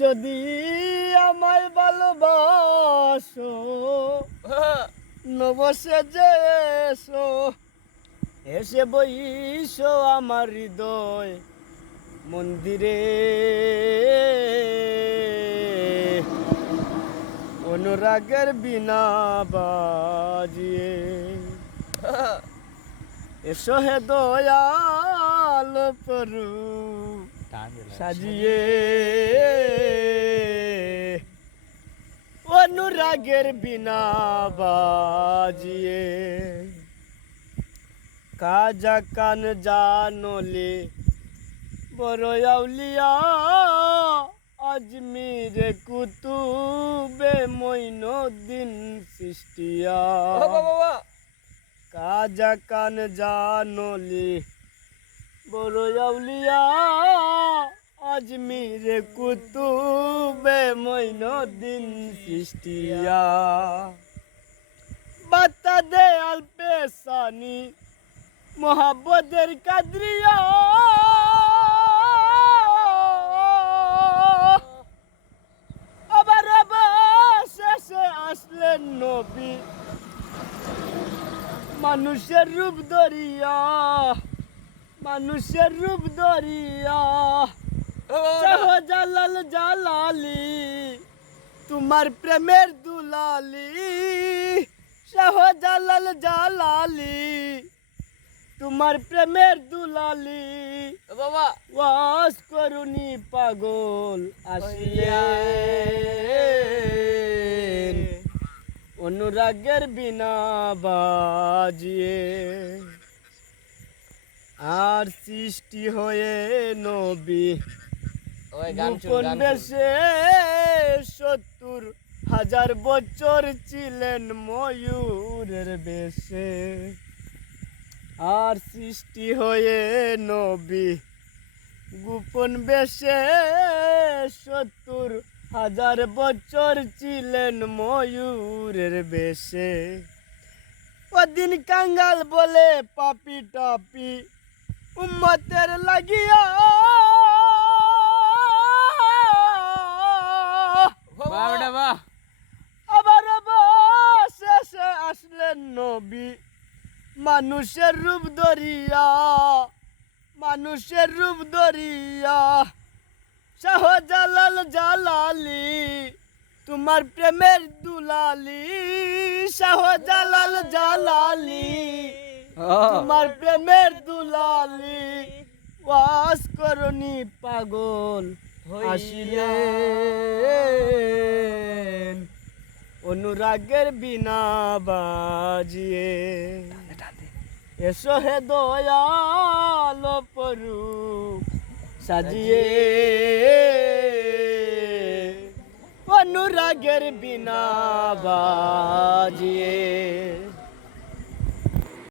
যদি আমায় ভালোবাসো নবসে যে এসো এসে বইসো আমার হৃদয় মন্দিরে অনুরাগের বিনা বাজিয়ে এসো হে দয়াল প্রভু সাজিয়ে অনুরাগের বিনা বাজিয়ে কাজা কান জানলে বড় আউলিয়া আজমিরে কুতুবে মঈনুদ্দিন চিশতিয়া কাজা কান জানলে বড় আউলিয়া আজমিরে কুতুবে মঈনুদ্দিন চিশতিয়া বাতা দে আল পেশানি মোহাব্বতের কাদরিয়া আবার শেষে আসলেন নবী মানুষের রূপ ধরিয়া মানুষের রূপ ধরিয়া শাহজালাল জালালি তোমার প্রেমের দুলালি শাহজালাল জালালি তোমার প্রেমের দুলালি বাবা ওয়াজ করুনি পাগল আসিলেন অনুরাগের বিনা বাজিয়ে আর সৃষ্টি হয়ে নবী গোপন বেশে ৭০,০০০ বছর ছিলেন ময়ূরের বেশে আর সৃষ্টি হয়ে নবী গোপন বেশে ৭০,০০০ বছর ছিলেন ময়ূরের বেশে ওদিন কাঙ্গাল বলে পাপি টাপি উম্মতের লাগিয়া আবার শেষে আসলেন নবী মানুষের রূপ ধরিয়া মানুষের রূপ ধরিয়া শাহজালাল জালালি তোমার প্রেমের দুলালি শাহজালাল জালালি তোমার প্রেমের দুলালি ওয়াজ করনি পাগল আসিলেন অনুরাগের বিনা বাজিয়ে এসো হে দয়াল প্রভু সাজিয়ে অনুরাগের বিনা বাজিয়ে